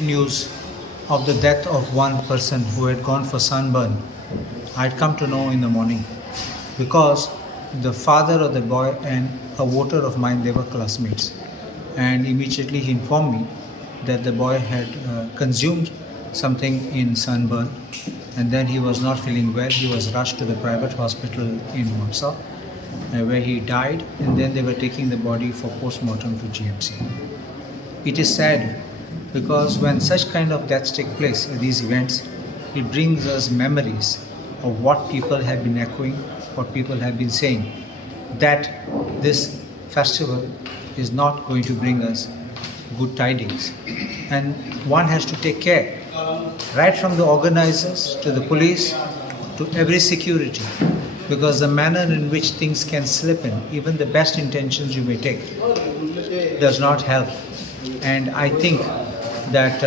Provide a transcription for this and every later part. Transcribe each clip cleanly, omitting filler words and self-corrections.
News of the death of one person who had gone for sunburn. I had come to know in the morning because the father of the boy and a voter of mine, they were classmates, and immediately he informed me that the boy had consumed something in sunburn, and then he was not feeling well. He was rushed to the private hospital in Mamsa, where he died, and then they were taking the body for post-mortem to GMC. It is sad because when such kind of deaths take place at these events, it brings us memories of what people have been echoing, what people have been saying, that this festival is not going to bring us good tidings. And one has to take care, right from the organizers to the police to every security, because the manner in which things can slip in, even the best intentions you may take, does not help. And I think that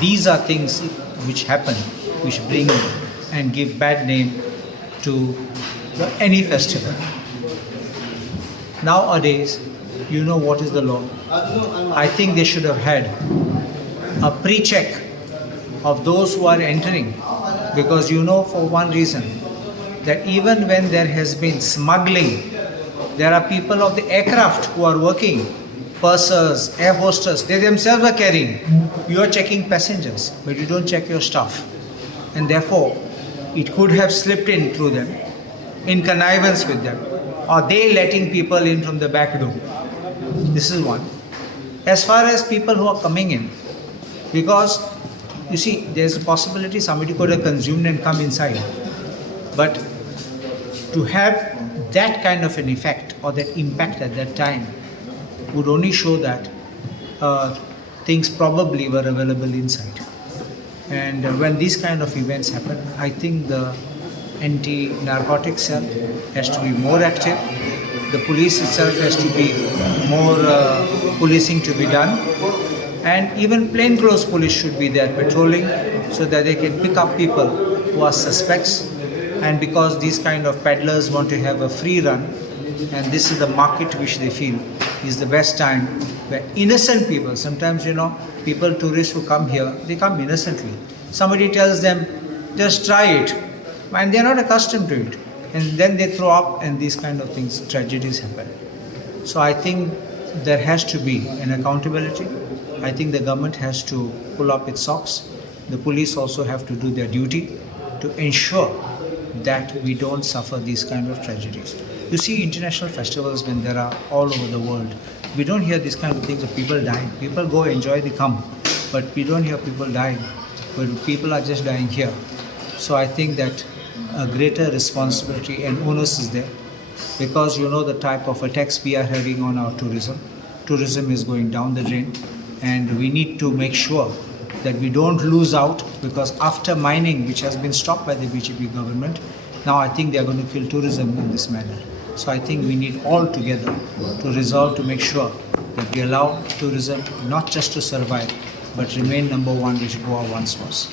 these are things which happen, which bring and give bad name to any festival. Nowadays, you know what is the law. I think they should have had a pre-check of those who are entering, because you know for one reason that even when there has been smuggling, there are people of the aircraft who are working, pursers, air hostess, they themselves are carrying. You are checking passengers, but you don't check your stuff. And therefore, it could have slipped in through them, in connivance with them, or they letting people in from the back door. This is one. As far as people who are coming in, because you see, there's a possibility somebody could have consumed and come inside. But to have that kind of an effect or that impact at that time would only show that things probably were available inside. And when these kind of events happen, I think the anti-narcotics cell has to be more active. The police itself has to be more policing to be done. And even plainclothes police should be there patrolling so that they can pick up people who are suspects. And because these kind of peddlers want to have a free run, and this is the market which they feel is the best time, where innocent people, sometimes people, tourists who come here, they come innocently. Somebody tells them, just try it, and they're not accustomed to it. And then they throw up, and these kind of things, tragedies happen. So I think there has to be an accountability. I think the government has to pull up its socks. The police also have to do their duty to ensure that we don't suffer these kind of tragedies. You see international festivals when there are all over the world, we don't hear these kind of things of people dying. People go enjoy, they come, but we don't hear people dying. But people are just dying here. So I think that a greater responsibility and onus is there, because you know the type of attacks we are having on our tourism. Tourism is going down the drain, and we need to make sure that we don't lose out, because after mining, which has been stopped by the BJP government, now I think they are going to kill tourism in this manner. So I think we need all together to resolve to make sure that we allow tourism not just to survive, but remain number one, which Goa once was.